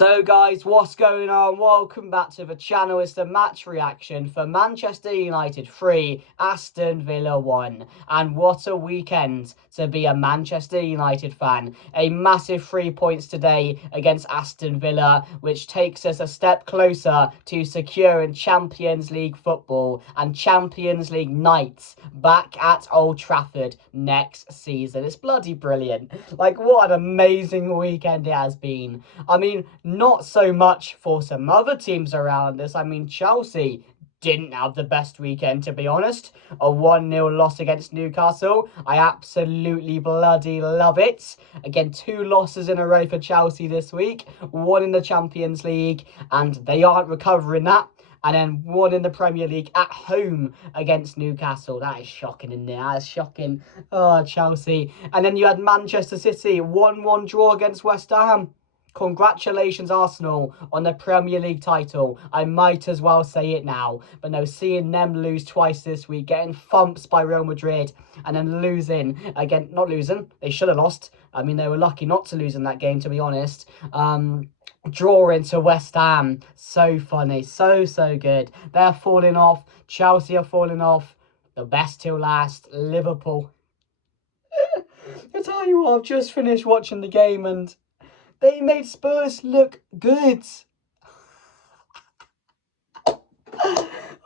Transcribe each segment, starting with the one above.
So guys, what's going on? Welcome back to the channel. It's the match reaction for Manchester United 3, Aston Villa 1. And what a weekend to be a Manchester United fan. A massive 3 points today against Aston Villa, which takes us a step closer to securing Champions League football and Champions League nights back at Old Trafford next season. It's bloody brilliant. Like, what an amazing weekend it has been. I mean, not so much for some other teams around us. I mean, Chelsea didn't have the best weekend, to be honest. A 1-0 loss against Newcastle. I absolutely bloody love it. Again, 2 losses in a row for Chelsea this week. 1 in the Champions League, and they aren't recovering that. And then 1 in the Premier League at home against Newcastle. That is shocking, isn't it? That is shocking. Oh, Chelsea. And then you had Manchester City, 1-1 draw against West Ham. Congratulations, Arsenal, on the Premier League title. I might as well say it now. But no, seeing them lose twice this week, getting thumps by Real Madrid, and then losing again. Not losing, they should have lost. I mean, they were lucky not to lose in that game, to be honest. Drawing to West Ham. So funny. So good. They're falling off. Chelsea are falling off. The best till last. Liverpool. I tell you what, I've just finished watching the game and they made Spurs look good. Oh,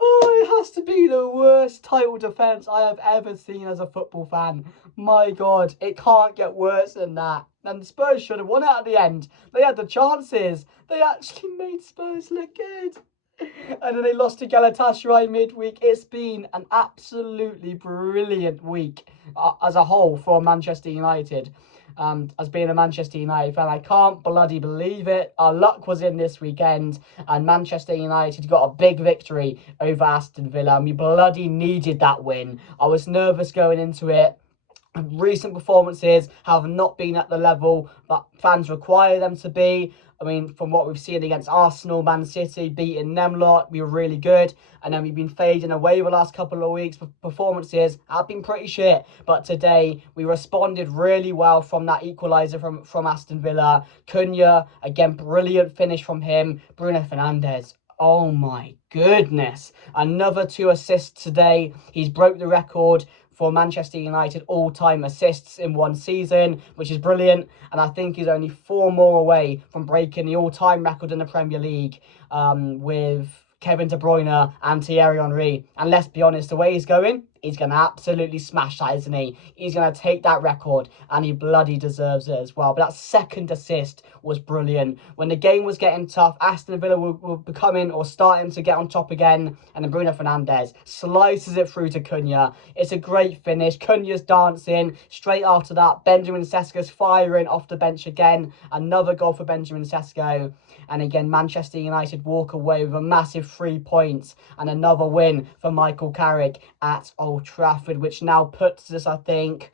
it has to be the worst title defence I have ever seen as a football fan. My God, it can't get worse than that. And Spurs should have won it at the end. They had the chances. They actually made Spurs look good. And then they lost to Galatasaray midweek. It's been an absolutely brilliant week as a whole for Manchester United. As being a Manchester United fan, I can't bloody believe it. Our luck was in this weekend, and Manchester United got a big victory over Aston Villa, and we bloody needed that win. I was nervous going into it. Recent performances have not been at the level that fans require them to be. I mean, from what we've seen against Arsenal, Man City, beating them lot, we were really good. And then we've been fading away the last couple of weeks. Performances have been pretty shit. But today, we responded really well from that equaliser from Aston Villa. Cunha, again, brilliant finish from him. Bruno Fernandes. Oh my goodness. Another 2 assists today. He's broke the record for Manchester United all-time assists in one season, which is brilliant. And I think he's only 4 more away from breaking the all-time record in the Premier League with Kevin De Bruyne and Thierry Henry. And let's be honest, the way he's going, he's going to absolutely smash that, isn't he? He's going to take that record, and he bloody deserves it as well. But that second assist was brilliant. When the game was getting tough, Aston Villa were becoming or starting to get on top again, and then Bruno Fernandes slices it through to Cunha. It's a great finish. Cunha's dancing. Straight after that, Benjamin Sesko's firing off the bench again. Another goal for Benjamin Sesko. And again, Manchester United walk away with a massive 3 points and another win for Michael Carrick at Old Trafford, which now puts us, I think,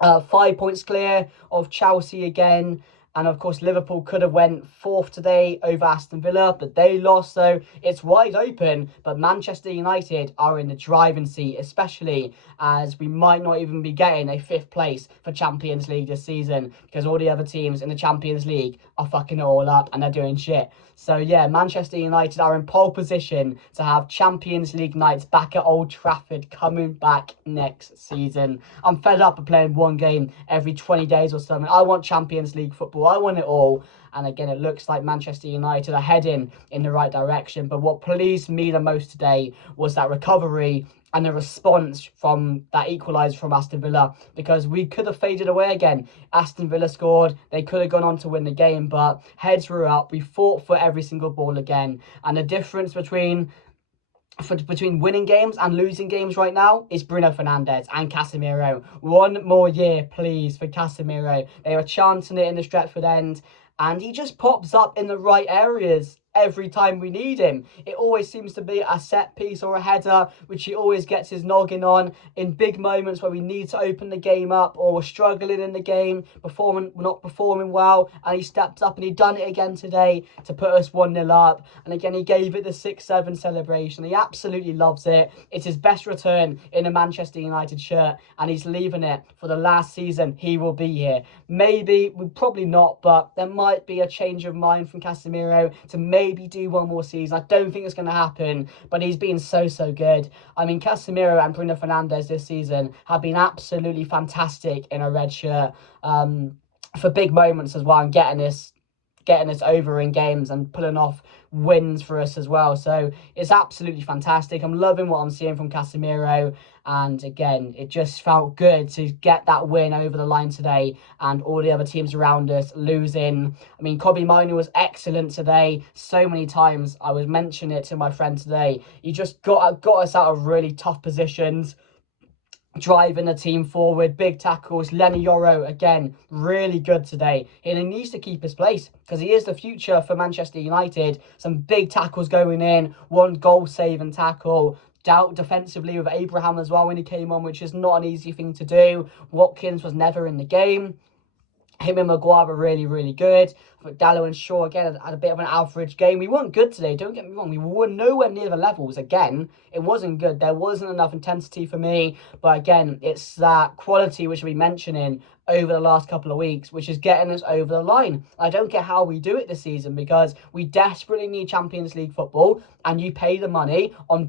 5 points clear of Chelsea again. And of course, Liverpool could have went 4th today over Aston Villa, but they lost, so it's wide open. But Manchester United are in the driving seat, especially as we might not even be getting a 5th place for Champions League this season, because all the other teams in the Champions League are fucking it all up and they're doing shit. So yeah, Manchester United are in pole position to have Champions League nights back at Old Trafford coming back next season. I'm fed up of playing one game every 20 days or something. I want Champions League football. I want it all. And again, it looks like Manchester United are heading in the right direction. But what pleased me the most today was that recovery and the response from that equaliser from Aston Villa, because we could have faded away again. Aston Villa scored. They could have gone on to win the game, but heads were up. We fought for every single ball again. And the difference between winning games and losing games right now is Bruno Fernandes and Casemiro. 1 more year, please, for Casemiro. They were chanting it in the Stretford end, and he just pops up in the right areas. every time we need him. It always seems to be a set piece or a header, which he always gets his noggin on in big moments where we need to open the game up or we're struggling in the game, not performing well, and he stepped up and he done it again today to put us 1-0 up. And again, he gave it the 6-7 celebration. He absolutely loves it. It's his best return in a Manchester United shirt, and he's leaving it for the last season he will be here. Maybe, probably not, but there might be a change of mind from Casemiro to maybe do one more season. I don't think it's going to happen, but he's been so good. I mean, Casemiro and Bruno Fernandes this season have been absolutely fantastic in a red shirt, for big moments as well, and getting us over in games and pulling off wins for us as well. So it's absolutely fantastic. I'm loving what I'm seeing from Casemiro. And again, it just felt good to get that win over the line today, and all the other teams around us losing. I mean, Kobbie Mainoo was excellent today. So many times I was mentioning it to my friend today. He just got us out of really tough positions, driving the team forward, big tackles. Lenny Yoro, again, really good today. And he needs to keep his place because he is the future for Manchester United. Some big tackles going in, one goal-saving tackle. Doubt defensively with Abraham as well when he came on, which is not an easy thing to do. Watkins was never in the game. Him and Maguire were really good. But Dalot and Shaw, again, had a bit of an average game. We weren't good today, don't get me wrong. We were nowhere near the levels. Again, it wasn't good. There wasn't enough intensity for me. But again, it's that quality which we've been mentioning over the last couple of weeks, which is getting us over the line. I don't get how we do it this season, because we desperately need Champions League football, and you pay the money on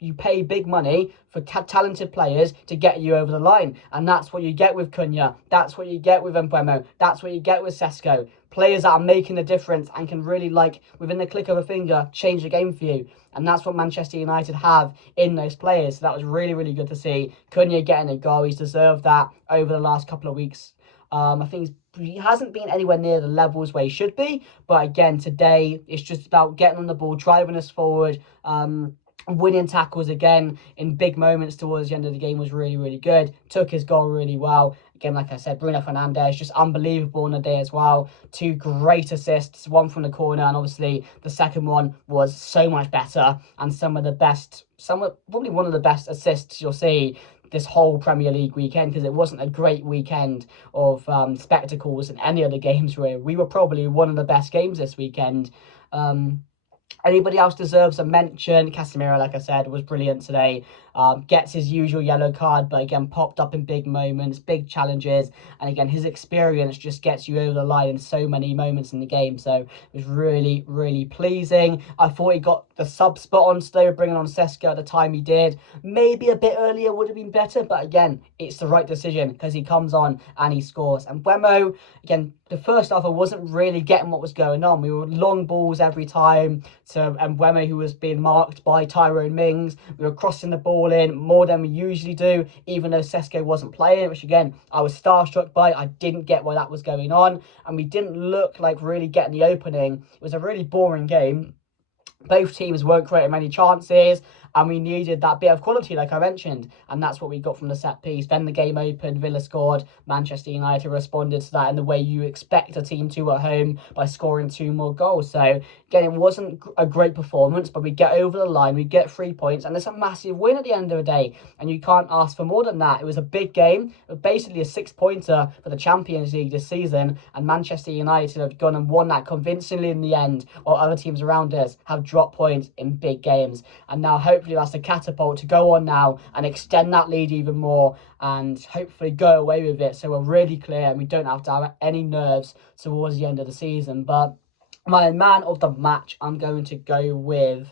you pay big money for talented players to get you over the line. And that's what you get with Cunha. That's what you get with Mbeumo. That's what you get with Sesko. Players that are making a difference and can really, like, within the click of a finger, change the game for you. And that's what Manchester United have in those players. So that was really good to see. Cunha getting a goal. He's deserved that over the last couple of weeks. I think he hasn't been anywhere near the levels where he should be. But again, today, it's just about getting on the ball, driving us forward, winning tackles again in big moments towards the end of the game was really good. Took his goal really well. Again, like I said, Bruno Fernandes, just unbelievable on the day as well. 2 great assists, one from the corner, and obviously the second one was so much better, and probably one of the best assists you'll see this whole Premier League weekend, because it wasn't a great weekend of spectacles in any other games. We were probably one of the best games this weekend. Anybody else deserves a mention. Casemiro, like I said, was brilliant today. Gets his usual yellow card, but again, popped up in big moments, big challenges. And again, his experience just gets you over the line in so many moments in the game. So it was really pleasing. I thought he got the sub spot on today, bringing on Sesko at the time he did. Maybe a bit earlier would have been better, but again, it's the right decision because he comes on and he scores. And Mbeumo, again, the first half I wasn't really getting what was going on. We were long balls every time to Mbeumo, who was being marked by Tyrone Mings. We were crossing the ball in more than we usually do, even though Sesko wasn't playing, which again, I was starstruck by. I didn't get why that was going on, and we didn't look like really getting the opening. It was a really boring game. Both teams weren't creating many chances, and we needed that bit of quality, like I mentioned, and that's what we got from the set piece. Then the game opened, Villa scored, Manchester United responded to that in the way you expect a team to at home by scoring 2 more goals. So again, it wasn't a great performance, but we get over the line, we get 3 points, and it's a massive win at the end of the day, and you can't ask for more than that. It was a big game, basically a 6-pointer for the Champions League this season, and Manchester United have gone and won that convincingly in the end, while other teams around us have dropped points in big games. And now hopefully that's a catapult to go on now and extend that lead even more, and hopefully go away with it so we're really clear and we don't have to have any nerves towards the end of the season. But my man of the match, I'm going to go with,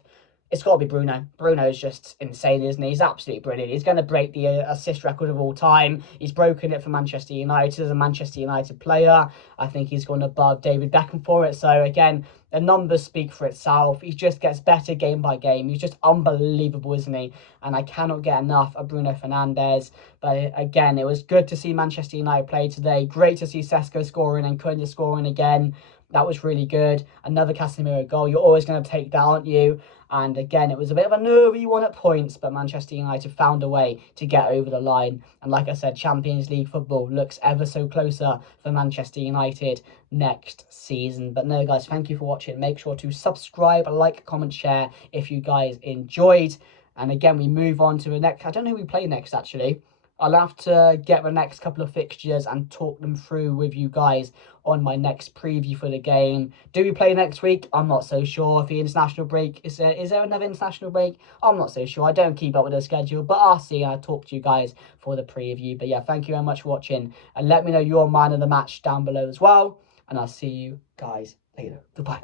it's got to be Bruno. Bruno is just insane, isn't he? He's absolutely brilliant. He's going to break the assist record of all time. He's broken it for Manchester United as a Manchester United player. I think he's gone above David Beckham for it. So again, The numbers speak for itself. He just gets better game by game. He's just unbelievable, isn't he? And I cannot get enough of Bruno Fernandes. But again, it was good to see Manchester United play today. Great to see Sesko scoring and Cunha scoring again. That was really good. Another Casemiro goal. You're always going to take that, aren't you? And again, it was a bit of a nervy one at points, but Manchester United found a way to get over the line. And like I said, Champions League football looks ever so closer for Manchester United next season. But no, guys, thank you for watching. Make sure to subscribe, like, comment, share if you guys enjoyed. And again, we move on to the next. I don't know who we play next, actually. I'll have to get the next couple of fixtures and talk them through with you guys on my next preview for the game. Do we play next week? I'm not so sure. If the international break, is there another international break? I'm not so sure. I don't keep up with the schedule, but I'll see and I'll talk to you guys for the preview. But yeah, thank you very much for watching. And let me know your man of the match down below as well. And I'll see you guys later. Goodbye.